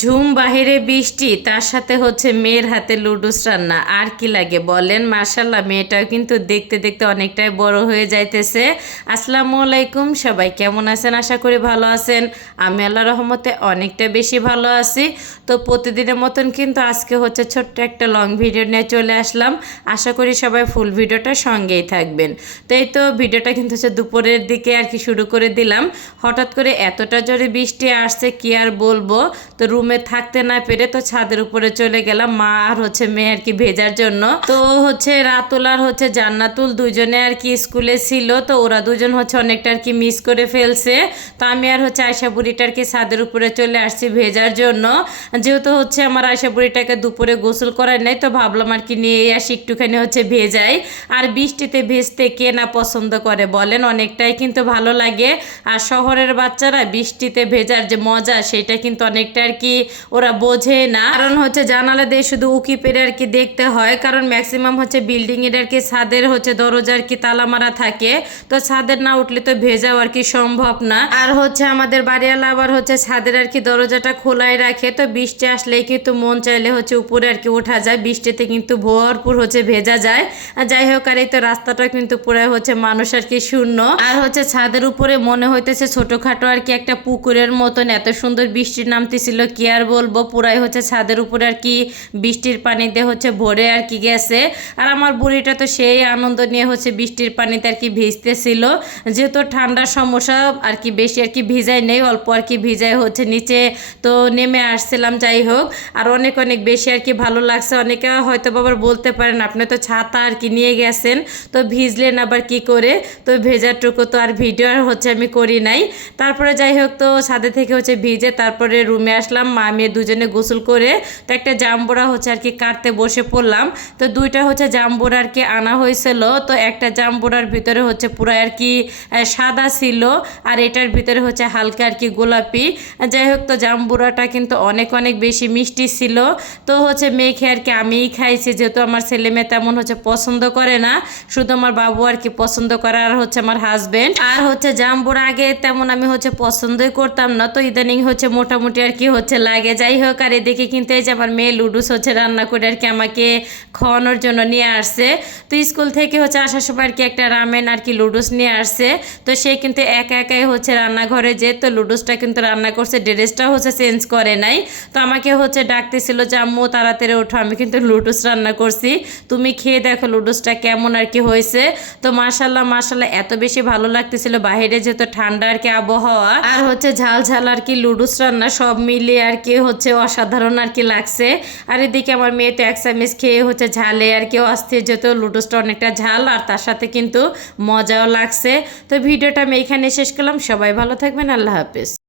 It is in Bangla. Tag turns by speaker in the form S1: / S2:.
S1: ঝুম বাহিরে বৃষ্টি, তার সাথে হচ্ছে মেয়ের হাতে লুডুস রান্না। আর কি লাগে বলেন? মার্শাল্লাহ মেয়েটাও কিন্তু দেখতে দেখতে অনেকটাই বড় হয়ে যাইতেছে। আসসালামু আলাইকুম, সবাই কেমন আছেন? আশা করি ভালো আছেন। আমি আল্লাহ রহমতে অনেকটা বেশি ভালো আছি। তো প্রতিদিনের মতন কিন্তু আজকে হচ্ছে ছোট্ট একটা লং ভিডিও নিয়ে চলে আসলাম। আশা করি সবাই ফুল ভিডিওটা সঙ্গেই থাকবেন। তো এই তো ভিডিওটা কিন্তু হচ্ছে দুপুরের দিকে আর কি শুরু করে দিলাম। হঠাৎ করে এতটা জোরে বৃষ্টি আসছে, কি আর বলব? তো রুমে থাকতে না পেরে তো ছাদের উপরে চলে গেলাম। মা আর হচ্ছে মেয়ে আর কি ভেজার জন্য। তো হচ্ছে রাতুল আর হচ্ছে জান্নাতুল দুজনে আর কি স্কুলে ছিল। তো ওরা দুজন হচ্ছে অনেকটা আর কি মিস করে ফেলছে। তো আমি আর হচ্ছে আয়সা বুড়িটা আর কি ছাদের উপরে চলে আসছি ভেজার জন্য। যেহেতু হচ্ছে আমার আয়সা বুড়িটাকে দুপুরে গোসল করার নাই, তো ভাবলাম আর কি নিয়ে আসি একটুখানি হচ্ছে ভেজাই আর বৃষ্টিতে ভেজতে কে না পছন্দ করে বলেন, অনেকটাই কিন্তু ভালো লাগে। আর শহরের বাচ্চারা বৃষ্টিতে ভেজার যে মজা, সেটা কিন্তু অনেকটা আর কি ওরা বোঝে না। কারণ হচ্ছে জানালা দিয়ে শুধু উকি পেরে আর কি দেখতে হয়। কারণ ম্যাক্সিমাম হচ্ছে বিল্ডিং এর আর কি ছাদের হচ্ছে দরজা আর কি তালা মারা থাকে। তো ছাদের না উঠলে তো ভেজাও আর কি সম্ভব না। আর হচ্ছে আমাদের বাড়িওয়ালা আবার হচ্ছে ছাদের আর কি দরজাটা খোলাই রাখে। তো বৃষ্টি আসলে কিন্তু মন চাইলে হচ্ছে উপরে আর কি ওঠা যায়। বৃষ্টিতে কিন্তু ভরপুর হচ্ছে ভেজা যায়। আর যাই হোক, আর এই তো রাস্তাটা কিন্তু পুরো হচ্ছে মানুষ আর কি শূন্য। আর হচ্ছে ছাদের উপরে মনে হইতেছে ছোটখাটো আর কি একটা পুকুরের মতন। এত সুন্দর বৃষ্টি নামতেছিল কি আর বলব? পুরাই হচ্ছে ছাদের উপরে আর কি বৃষ্টির পানিতে হচ্ছে ভরে আর কি গেছে। আর আমার বুড়িটা তো সেই আনন্দ নিয়ে হচ্ছে বৃষ্টির পানিতে আর কি ভিজতেছিল। যেহেতু ঠান্ডার সমস্যা, আর কি বেশি আর কি ভিজাই নেই, অল্প আর কি ভিজাই হচ্ছে নিচে তো নেমে আসছিলাম, যাই হোক। আর অনেক অনেক বেশি আর কি ভালো লাগছে। অনেকে হয়তো আবার বলতে পারেন, আপনি তো ছাতা আর কি নিয়ে গেছেন, তো ভিজলেন আবার কি করে? তো ভেজারটুকু তো আর ভিডিও আর হচ্ছে আমি করি নাই। তারপরে যাই হোক, তো ছাদে থেকে হচ্ছে ভিজে তারপরে রুমে আসলাম। মা মেয়ে দুজনে গোসল করে তো একটা জাম্বুরা হচ্ছে আর কি কাটতে বসে পড়লাম। তো দুইটা হচ্ছে জাম্বুরা আর কি আনা হয়েছিল। তো একটা জাম্বুরার ভিতরে হচ্ছে পুরো আর কি সাদা ছিল আর এটার ভিতরে হচ্ছে হালকা আর কি গোলাপি। যাই হোক, তো জাম্বুরাটা কিন্তু অনেক অনেক বেশি মিষ্টি ছিল। তো হচ্ছে মেখে আর কি আমিই খাইছি, যেহেতু আমার ছেলে মেয়ে তেমন হচ্ছে পছন্দ করে না। শুধু আমার বাবু আর কি পছন্দ করে আর হচ্ছে আমার হাজবেন্ড আর হচ্ছে জাম্বুরা আগে তেমন আমি হচ্ছে পছন্দই করতাম না। তো ইদানিং হচ্ছে মোটামুটি আর কি হচ্ছে লাগে। যাই হোক, আর এদিকে কিন্তু এই যে আমার মেয়ে লুডুস হচ্ছে, রান্না করে আর কি আমাকে খাওয়ানোর জন্য নিয়ে আসছে। তো স্কুল থেকে হচ্ছে আসার সময় আর কি একটা রামেন আর কি লুডুস নিয়ে আসছে। তো সে কিন্তু একা একাই হচ্ছে রান্নাঘরে যে তো লুডুসটা কিন্তু রান্না করছে ড্রেসটা হচ্ছে চেঞ্জ করে নাই। তো আমাকে হচ্ছে ডাকতেছিল যে, আম্মু, তাড়াতাড়ি ওঠো, আমি কিন্তু লুডুস রান্না করছি। তুমি খেয়ে দেখো লুডুসটা কেমন আর কি হয়েছে। তো মাশাল্লাহ মাশাল্লাহ, এত বেশি ভালো লাগতেছিল। বাইরে যেহেতু ঠান্ডা আর কি আবহাওয়া, আর হচ্ছে ঝাল ঝাল আর কি লুডুস রান্না সব মিলিয়ে আর কি হচ্ছে অসাধারণ আর কি লাগছে। আর এদিকে আমার মেয়ে তো এক খেয়ে হচ্ছে ঝালে আর কি অস্থির যেত লুডোসটা অনেকটা ঝাল আর তার সাথে কিন্তু মজাও লাগছে। তো ভিডিওটা আমি এখানে শেষ করলাম। সবাই ভালো থাকবেন। আল্লাহ হাফিজ।